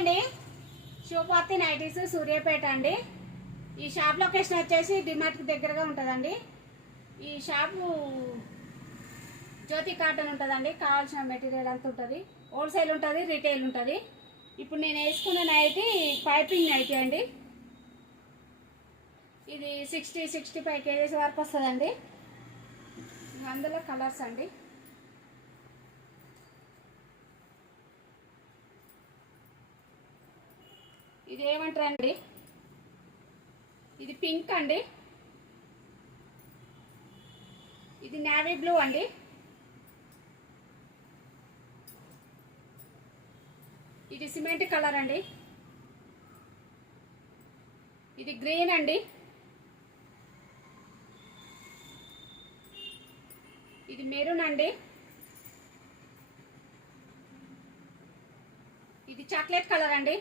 అండి, శివపార్తి నైటీస్, సూర్యాపేట అండి. ఈ షాప్ లొకేషన్ వచ్చేసి డిమార్ట్కి దగ్గరగా ఉంటుందండి. ఈ షాపు జ్యోతి కాటన్ ఉంటుందండి. కావాల్సిన మెటీరియల్ అంతా ఉంటుంది. హోల్సేల్ ఉంటుంది, రీటైల్ ఉంటుంది. ఇప్పుడు నేను వేసుకున్న నైటీ పైపింగ్ నైటీ అండి. ఇది 60-65 kgs వరకు వస్తుందండి. అందులో కలర్స్ అండి. ఇది ఏమంటారండి, ఇది పింక్ అండి, ఇది నేవీ బ్లూ అండి, ఇది సిమెంట్ కలర్ అండి, ఇది గ్రీన్ అండి, ఇది మెరూన్ అండి, ఇది చాక్లెట్ కలర్ అండి.